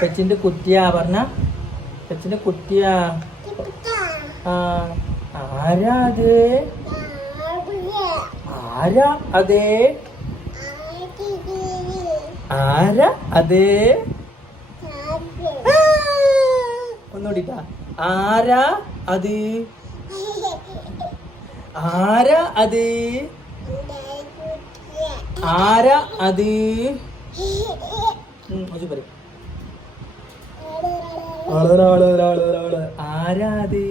പെച്ചിന്റെ കുട്ടിയാ പറഞ്ഞ പെച്ചിന്റെ കുട്ടിയാ. ആരാ അത്? ആരാ അത്? ആരാ അത്? ഒന്നുകൂടിട്ടാ. ആരാ അത്? ആരാ അത്? ആരാ അത്? ആരാ അത്?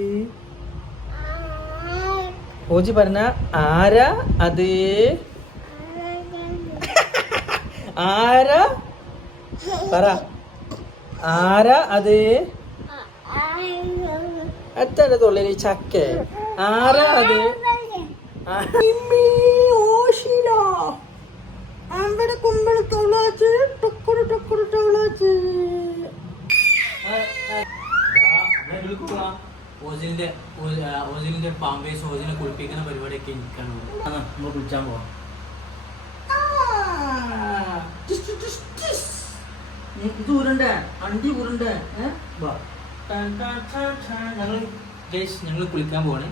ഓജി പറഞ്ഞ ആരാ അത്? ആരാ പറ. ആരാ അത്? എത്ര തൊള്ളി ചക്ക. ആരാ അത്? അവിടെ കുമ്പള തൊള്ളാച്ച് ടൊക്കറ് ടൊക്കറ് തൊള്ളാച്ച്. ഓസിലിന്റെ പാമ്പേഴ്സ് ഓസിനെ കുളിപ്പിക്കുന്ന പരിപാടിയൊക്കെ എനിക്കാണ്. നമ്മൾ കുളിച്ചാൻ പോവാം. ഇത് ഉരുണ്ടേ അണ്ടി ഉരുണ്ടേ. ഞങ്ങൾ കുളിക്കാൻ പോവാണ്.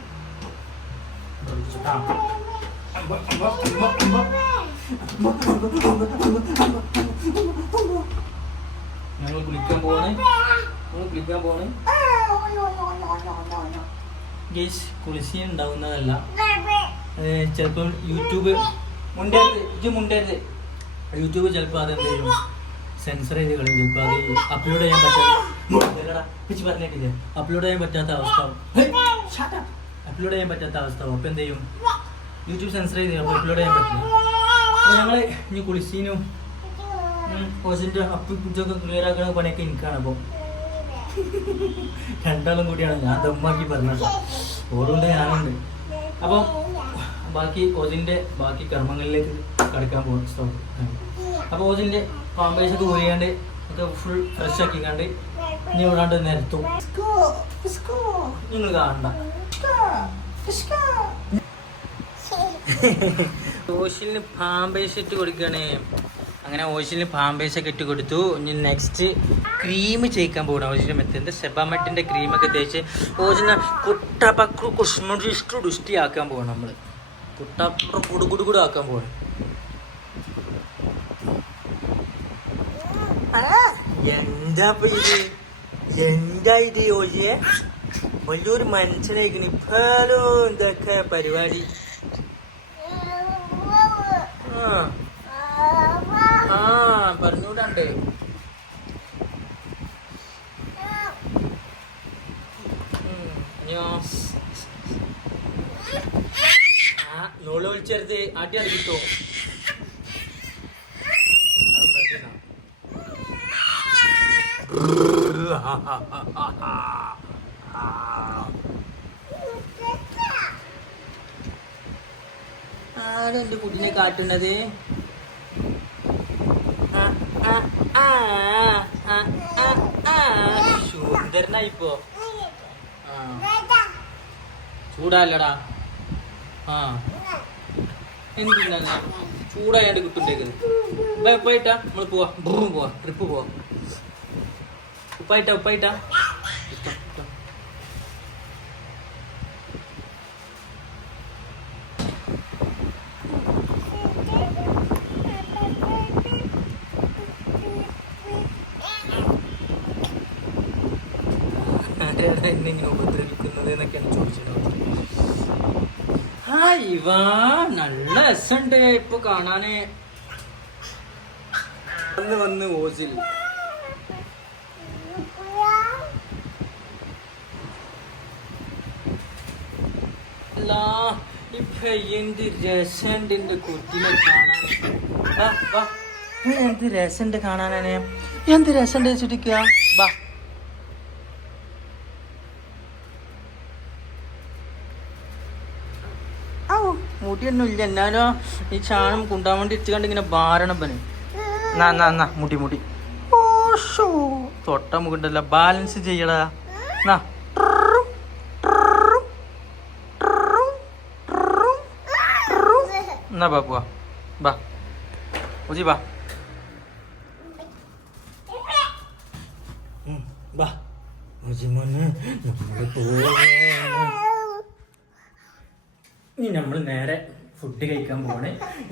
ഞങ്ങൾ കുളിക്കാൻ പോവാണ്. ഗൈസ് കുളിസി ഉണ്ടാവുന്നതല്ല. ചിലപ്പോൾ യൂട്യൂബ് മുണ്ടരുത്. യൂട്യൂബ് ചിലപ്പോൾ അതെന്തെങ്കിലും സെൻസർ ചെയ്ത് കളയും. ചിലപ്പോൾ അത് അപ്ലോഡ് ചെയ്യാൻ പറഞ്ഞിട്ടില്ലേ, അപ്ലോഡ് ചെയ്യാൻ പറ്റാത്ത അവസ്ഥ അപ്പൊ എന്ത് ചെയ്യും? യൂട്യൂബ് സെൻസർ ചെയ്ത് അപ്പോൾ അപ്ലോഡ് ചെയ്യാൻ പറ്റില്ല. അപ്പോൾ ഞങ്ങൾ ഇനി കുളിസീനും ഓസിൻ്റെ അപ്പിക്കുറ്റൊക്കെ ക്ലിയർ ആക്കുന്ന പണിയൊക്കെ എനിക്കാണ്. അപ്പോൾ രണ്ടാളും കൂടിയാണ് ഞാൻ ദമ്മാക്കി പറഞ്ഞത്. ഓരോണ്ട് ഞാനുണ്ട്. അപ്പം ബാക്കി ഓസിൻ്റെ ബാക്കി കർമ്മങ്ങളിലേക്ക് കടക്കാൻ പോകും. അപ്പോൾ ഓസിൻ്റെ പാമ്പേഴ്സൊക്കെ ഊരിയാണ്ട് ഒക്കെ ഫുൾ ഫ്രഷ് ആക്കിക്കാണ്ട് ഇനി വിടാണ്ട് നിരത്തും. നിങ്ങൾ കാണണ്ട. ഓഷിലിന് പാമ്പേഴ്സ് ഇട്ട് കൊടുക്കണേ. അങ്ങനെ ഓഷിലിന് പാമ്പേഴ്സൊക്കെ ഇട്ട് കൊടുത്തു. ഇനി നെക്സ്റ്റ് ക്രീം ചെയ്യിക്കാൻ പോകണം. ഓഷിൻ്റെ മെത്തൻ്റെ സെബാമെറ്റിൻ്റെ ക്രീമൊക്കെ തേച്ച് ഓഷിനെ കുട്ടപ്പക്രു കുഷ്മുഷ്ടു ഡുഷ്ടി ആക്കാൻ പോകണം. നമ്മൾ കുട്ടപ്പുറം കുടുകുടുകുടു ആക്കാൻ പോകണം. എന്താ ഇത് ഓഷിയെ വലിയൊരു മനുഷ്യനായിക്കണ ഇപ്പോഴും എന്തൊക്കെ പരിപാടി. പറഞ്ഞൂടണ്ടേ. നോള് വിളിച്ചെടുത്ത് ആട്ടി അടുക്കിട്ടോ. ആരും എന്റെ കുട്ടിനെ കാട്ടുന്നത്. സുന്ദരനായിപ്പോ. ചൂടല്ലടാ. എന്തിനാ ചൂടായാണ്ട് കിട്ടുണ്ടേക്ക്. ഉപ്പായിട്ടാ നമ്മള് പോവാ ട്രിപ്പ് പോവാ. ഉപ്പായിട്ടാ എന്നെങ്ങനെ ഉപദ്രവിക്കുന്നത് എന്നൊക്കെയാണ് ചോദിച്ചിട്ടുള്ളത്. നല്ല രസമുണ്ട് ഇപ്പൊ കാണാന്. വന്ന് ഓസിൽ അല്ല ഇപ്പൊ എന്ത് രസമുണ്ട് എന്റെ കുട്ടിനെ കാണാൻ. എന്ത് രസമുണ്ട് കാണാനാണ്. എന്ത് രസമുണ്ട് വെച്ചിട്ടിരിക്കുക. ബാ മുടിയൊന്നും ഇല്ല. എന്നാലോ ഈ ചാണം കുണ്ടാൻ വേണ്ടി ഇട്ട് കണ്ട് ഇങ്ങനെ ബാരണപ്പന്. മുടി ഓഷോ തൊട്ട മുഖണ്ടല്ല. ബാലൻസ് ചെയ്യടാ. എന്നാ പോവാ. ബാ ഓജി ബാ. വാ ഓജിമോനെ നമ്മള് പോവാണ്. ഇനി നമ്മൾ നേരെ ഫുഡ് കഴിക്കാൻ പോവാണ്.